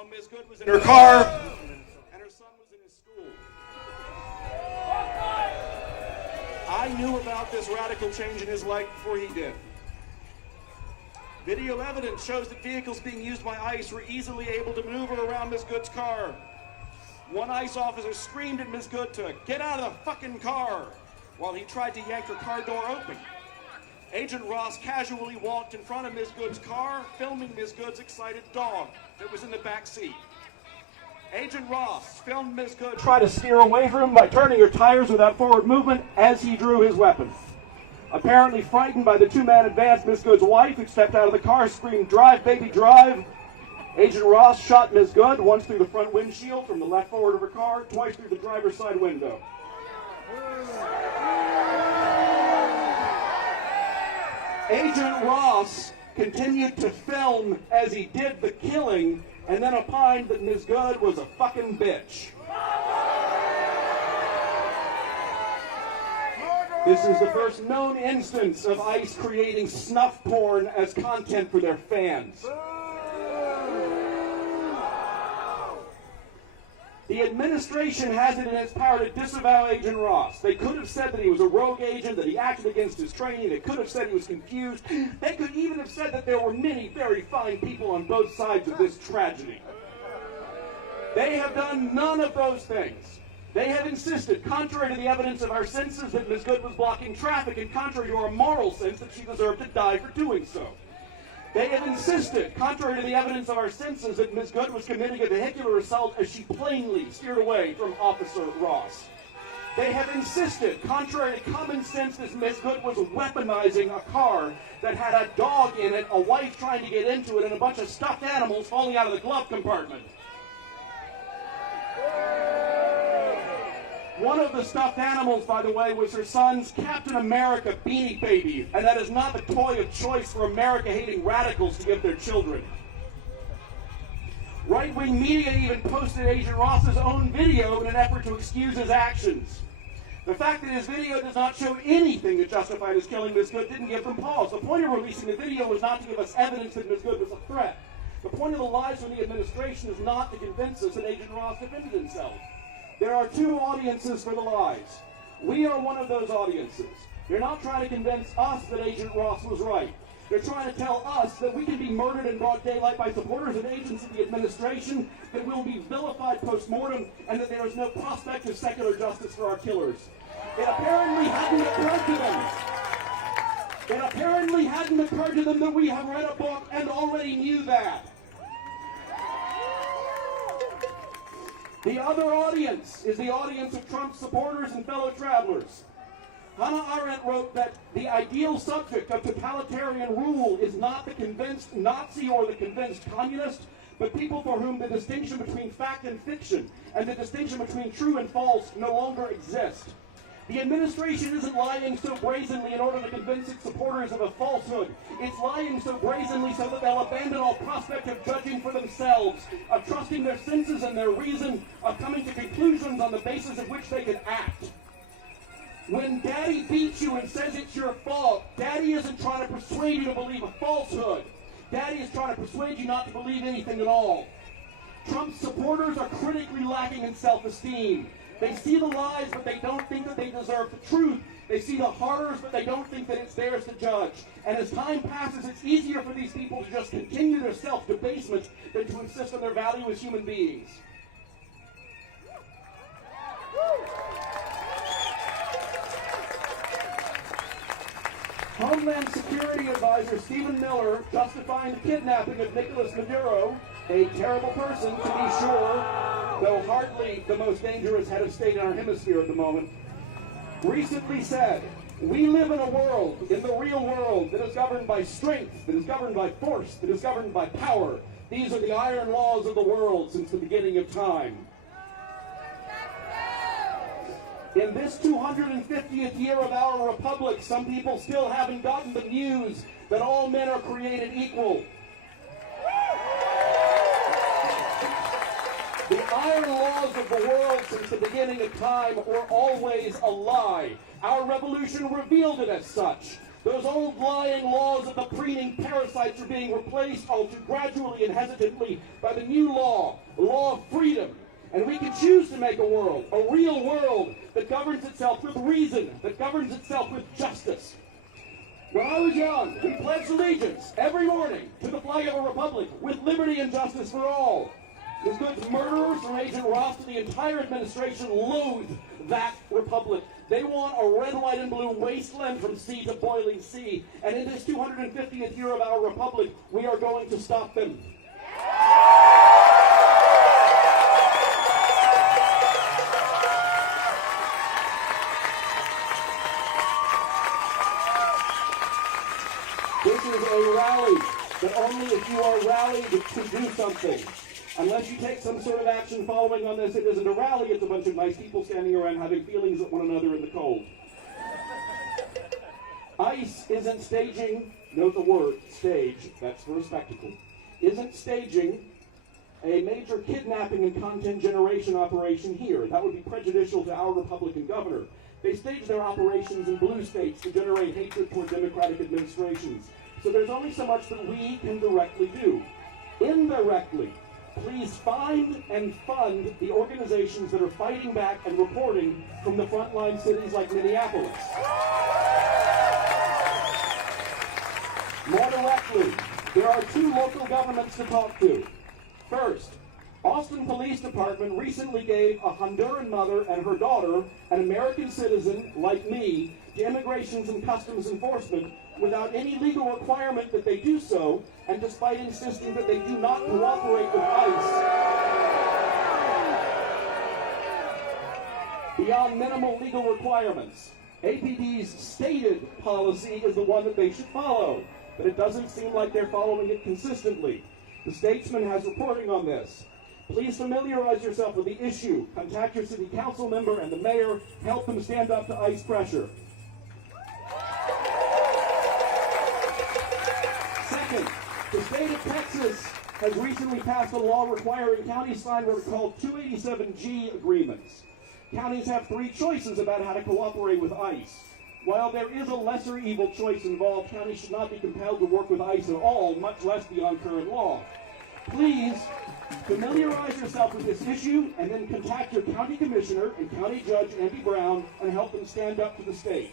while Ms. Good was in her car and her son was in his school. I knew about this radical change in his life before he did. Video evidence shows that vehicles being used by ICE were easily able to maneuver around Ms. Good's car. One ICE officer screamed at Ms. Good to get out of the fucking car while he tried to yank her car door open. Agent Ross casually walked in front of Ms. Good's car, filming Ms. Good's excited dog that was in the back seat. Agent Ross filmed Ms. Good try to steer away from him by turning her tires without forward movement as he drew his weapon. Apparently frightened by the two-man advance, Ms. Good's wife, who stepped out of the car, screamed, "Drive, baby, drive." Agent Ross shot Ms. Good once through the front windshield from the left forward of her car, twice through the driver's side window. Agent Ross continued to film as he did the killing and then opined that Ms. Good was a fucking bitch. This is the first known instance of ICE creating snuff porn as content for their fans. The administration has it in its power to disavow Agent Ross. They could have said that he was a rogue agent, that he acted against his training. They could have said he was confused. They could even have said that there were many very fine people on both sides of this tragedy. They have done none of those things. They have insisted, contrary to the evidence of our senses, that Ms. Good was blocking traffic, and contrary to our moral sense, that she deserved to die for doing so. They have insisted, contrary to the evidence of our senses, that Ms. Good was committing a vehicular assault as she plainly steered away from Officer Ross. They have insisted, contrary to common sense, that Ms. Good was weaponizing a car that had a dog in it, a wife trying to get into it, and a bunch of stuffed animals falling out of the glove compartment. One of the stuffed animals, by the way, was her son's Captain America Beanie Baby, and that is not the toy of choice for America-hating radicals to give their children. Right-wing media even posted Agent Ross's own video in an effort to excuse his actions. The fact that his video does not show anything that justified his killing Ms. Good didn't give them pause. The point of releasing the video was not to give us evidence that Ms. Good was a threat. The point of the lies from the administration is not to convince us that Agent Ross defended himself. There are two audiences for the lies. We are one of those audiences. They're not trying to convince us that Agent Ross was right. They're trying to tell us that we can be murdered in broad daylight by supporters and agents of the administration, that we will be vilified post-mortem, and that there is no prospect of secular justice for our killers. It apparently hadn't occurred to them. It apparently hadn't occurred to them that we have read a book and already knew that. The other audience is the audience of Trump's supporters and fellow travelers. Hannah Arendt wrote that the ideal subject of totalitarian rule is not the convinced Nazi or the convinced communist, but people for whom the distinction between fact and fiction and the distinction between true and false no longer exist. The administration isn't lying so brazenly in order to convince its supporters of a falsehood. It's lying so brazenly so that they'll abandon all prospect of judging for themselves, of trusting their senses and their reason, of coming to conclusions on the basis of which they can act. When Daddy beats you and says it's your fault, Daddy isn't trying to persuade you to believe a falsehood. Daddy is trying to persuade you not to believe anything at all. Trump's supporters are critically lacking in self-esteem. They see the lies, but they don't think that they deserve the truth. They see the horrors, but they don't think that it's theirs to judge. And as time passes, it's easier for these people to just continue their self-debasement than to insist on their value as human beings. Homeland Security Advisor Stephen Miller, justifying the kidnapping of Nicolas Maduro, a terrible person to be sure, though hardly the most dangerous head of state in our hemisphere at the moment, recently said, "We live in a world, in the real world, that is governed by strength, that is governed by force, that is governed by power. These are the iron laws of the world since the beginning of time." In this 250th year of our republic, some people still haven't gotten the news that all men are created equal. The iron laws of the world since the beginning of time were always a lie. Our revolution revealed it as such. Those old lying laws of the preening parasites are being replaced all too gradually and hesitantly by the new law world, a real world that governs itself with reason, that governs itself with justice. When I was young, we pledged allegiance every morning to the flag of a republic with liberty and justice for all. Ms. Good's murderers from Agent Ross to the entire administration loathe that republic. They want a red, white, and blue wasteland from sea to boiling sea. And in this 250th year of our republic, we are going to stop them. This is a rally, but only if you are rallied to do something. Unless you take some sort of action following on this, it isn't a rally, it's a bunch of nice people standing around having feelings at one another in the cold. ICE isn't staging, note the word, stage, that's for a spectacle, isn't staging a major kidnapping and content generation operation here. That would be prejudicial to our Republican governor. They stage their operations in blue states to generate hatred toward Democratic administrations. So there's only so much that we can directly do. Indirectly, please find and fund the organizations that are fighting back and reporting from the frontline cities like Minneapolis. More directly, there are 2 local governments to talk to. First, Austin Police Department recently gave a Honduran mother and her daughter, an American citizen like me, to Immigration and Customs Enforcement without any legal requirement that they do so, and despite insisting that they do not cooperate with ICE beyond minimal legal requirements. APD's stated policy is the one that they should follow, but it doesn't seem like they're following it consistently. The Statesman has reporting on this. Please familiarize yourself with the issue. Contact your city council member and the mayor. Help them stand up to ICE pressure. Second, the state of Texas has recently passed a law requiring counties sign what are called 287G agreements. Counties have 3 choices about how to cooperate with ICE. While there is a lesser evil choice involved, counties should not be compelled to work with ICE at all, much less beyond current law. Please familiarize yourself with this issue and then contact your county commissioner and county judge, Andy Brown, and help them stand up to the state.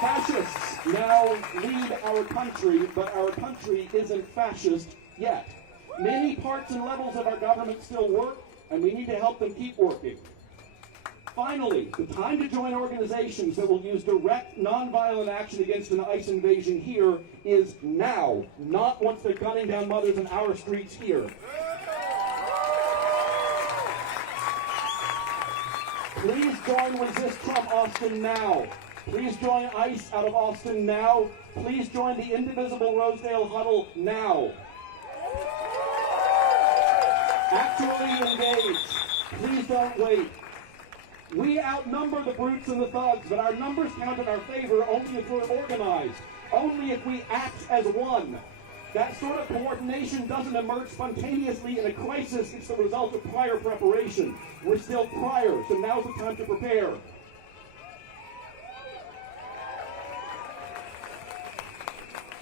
Fascists now lead our country, but our country isn't fascist yet. Many parts and levels of our government still work, and we need to help them keep working. Finally, the time to join organizations that will use direct, nonviolent action against an ICE invasion here is now, not once they're gunning down mothers in our streets here. Please join Resist Trump Austin now. Please join ICE out of Austin now. Please join the Indivisible Rosedale Huddle now. Actually engage. Please don't wait. We outnumber the brutes and the thugs, but our numbers count in our favor only if we're organized, only if we act as one. That sort of coordination doesn't emerge spontaneously in a crisis. It's the result of prior preparation. We're still prior, so now's the time to prepare.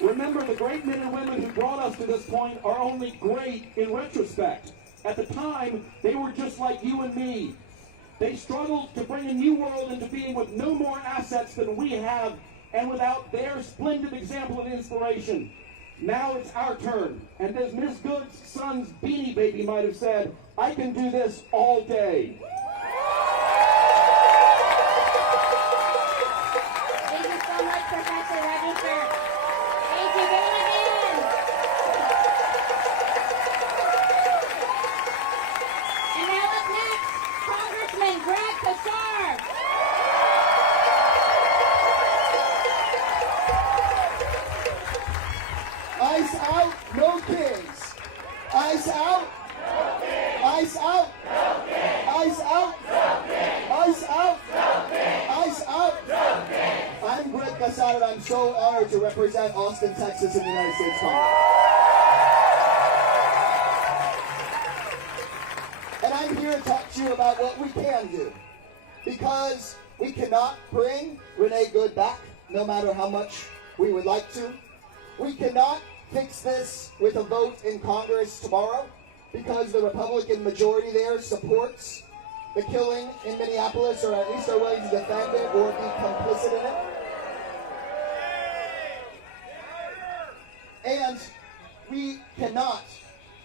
Remember, the great men and women who brought us to this point are only great in retrospect. At the time, they were just like you and me. They struggled to bring a new world into being with no more assets than we have, and without their splendid example of inspiration. Now it's our turn. And as Ms. Good's son's Beanie Baby might have said, I can do this all day. Thank you so much, Professor Register. Thank you very much. And now up next, Congressman Catar. ICE out, no kids. ICE out. No kids. ICE out. No kids. ICE out. No kids. ICE out. No kids. ICE out. No kids. I'm Greg Catar, and I'm so honored to represent Austin, Texas in the United States Congress. And I'm here to talk to you about what we can do. Because we cannot bring Renee Good back, no matter how much we would like to. We cannot fix this with a vote in Congress tomorrow. because the Republican majority there supports the killing in Minneapolis, or at least are willing to defend it or be complicit in it. And we cannot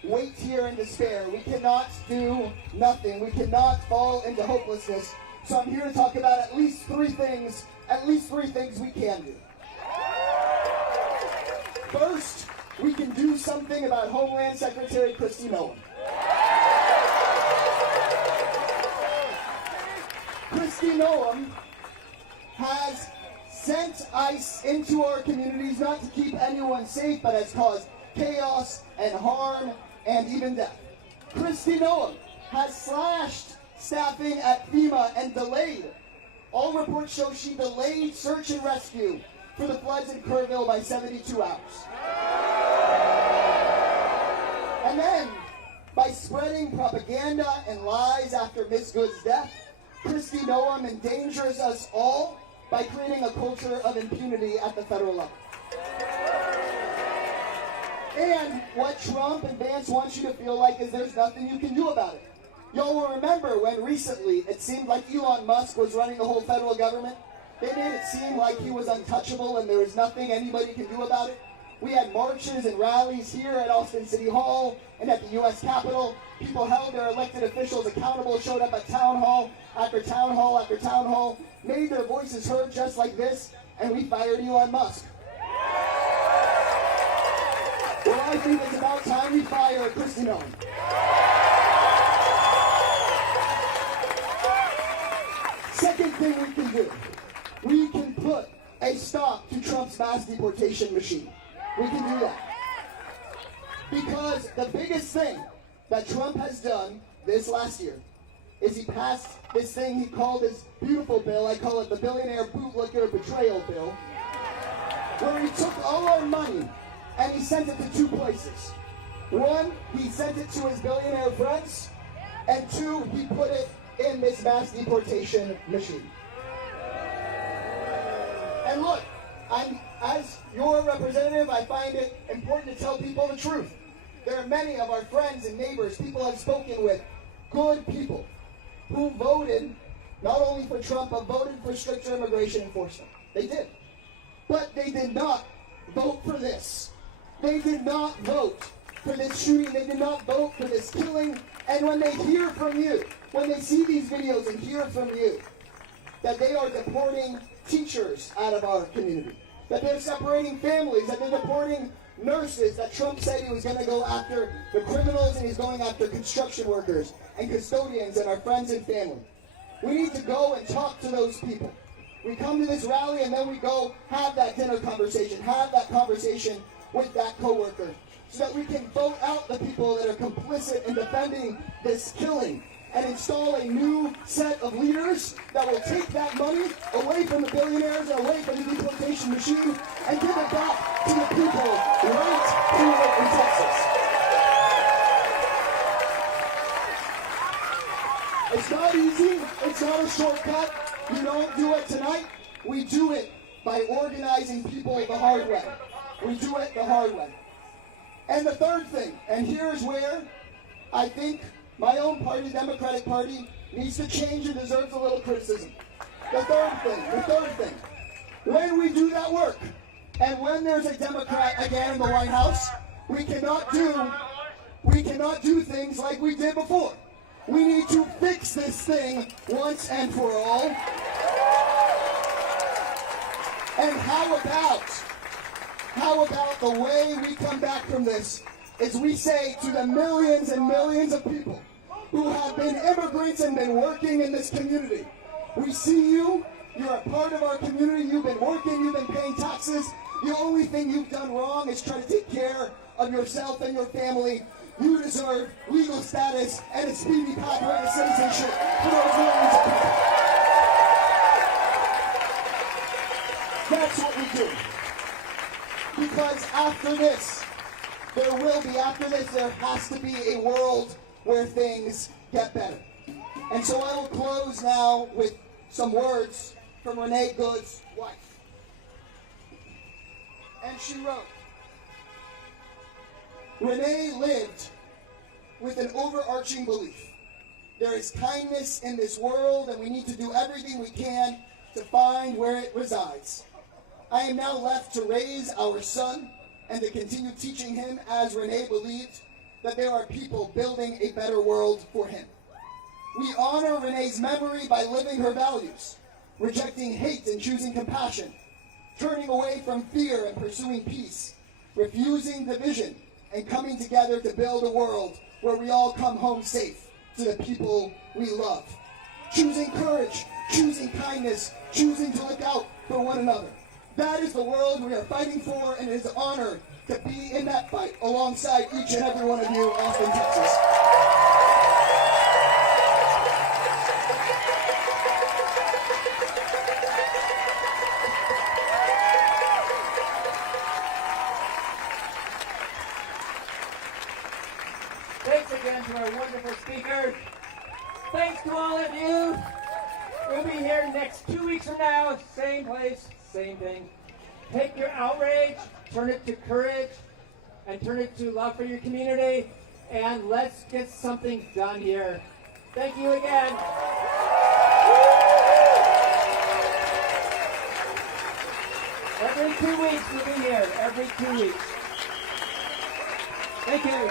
wait here in despair. We cannot do nothing. We cannot fall into hopelessness. So I'm here to talk about at least three things we can do. First, we can do something about Homeland Secretary Kristi Noem. Kristi Noem has sent ICE into our communities not to keep anyone safe, but has caused chaos and harm and even death. Kristi Noem has slashed staffing at FEMA and delayed. All reports show she delayed search and rescue for the floods in Kerrville by 72 hours. And then, by spreading propaganda and lies after Ms. Good's death, Kristi Noem endangers us all by creating a culture of impunity at the federal level. And what Trump and Vance want you to feel like is there's nothing you can do about it. Y'all will remember when recently it seemed like Elon Musk was running the whole federal government. They made it seem like he was untouchable and there was nothing anybody can do about it. We had marches and rallies here at Austin City Hall and at the U.S. Capitol. People held their elected officials accountable, showed up at town hall after town hall after town hall, made their voices heard just like this, and we fired Elon Musk. Well, I think it's about time we fire Kristi Noem. Second thing we can do, we can put a stop to Trump's mass deportation machine. We can do that. Because the biggest thing that Trump has done this last year is he passed this thing he called his beautiful bill, I call it the billionaire bootlicker betrayal bill, where he took all our money and he sent it to two places. One, he sent it to his billionaire friends, and two, he put it in this mass deportation machine. And look, as your representative, I find it important to tell people the truth. There are many of our friends and neighbors, people I've spoken with, good people, who voted not only for Trump, but voted for stricter immigration enforcement. They did. But they did not vote for this. They did not vote for this shooting. They did not vote for this killing. And when they hear from you, when they see these videos and hear from you, that they are deporting teachers out of our community, that they're separating families, that they're deporting nurses, that Trump said he was going to go after the criminals and he's going after construction workers and custodians and our friends and family. We need to go and talk to those people. We come to this rally and then we go have that dinner conversation, have that conversation with that coworker, so that we can vote out the people that are complicit in defending this killing and install a new set of leaders that will take that money away from the billionaires and away from the deportation machine and give it back to the people right here in Texas. It's not easy. It's not a shortcut. You don't do it tonight. We do it by organizing people the hard way. We do it the hard way. And the third thing, and here's where I think my own party, the Democratic Party, needs to change and deserves a little criticism. The third thing, when we do that work, and when there's a Democrat again in the White House, we cannot do things like we did before. We need to fix this thing once and for all. And how about the way we come back from this is we say to the millions and millions of people who have been immigrants and been working in this community, we see you, you're a part of our community, you've been working, you've been paying taxes, the only thing you've done wrong is try to take care of yourself and your family. You deserve legal status and a speedy pathway to citizenship for those millions of people. That's what we do. Because after this, there has to be a world where things get better. And so I will close now with some words from Renee Good's wife. And she wrote, Renee lived with an overarching belief. There is kindness in this world, and we need to do everything we can to find where it resides. I am now left to raise our son and to continue teaching him, as Renee believed, that there are people building a better world for him. We honor Renee's memory by living her values, rejecting hate and choosing compassion, turning away from fear and pursuing peace, refusing division and coming together to build a world where we all come home safe to the people we love. Choosing courage, choosing kindness, choosing to look out for one another. That is the world we are fighting for, and it is an honor to be in that fight alongside each and every one of you, Austin, Texas. Thanks again to our wonderful speakers. Thanks to all of you. We'll be here next 2 weeks from now, same place, same thing. Take your outrage, turn it to courage, and turn it to love for your community, and let's get something done here. Thank you again. Every 2 weeks we'll be here, every 2 weeks. Thank you.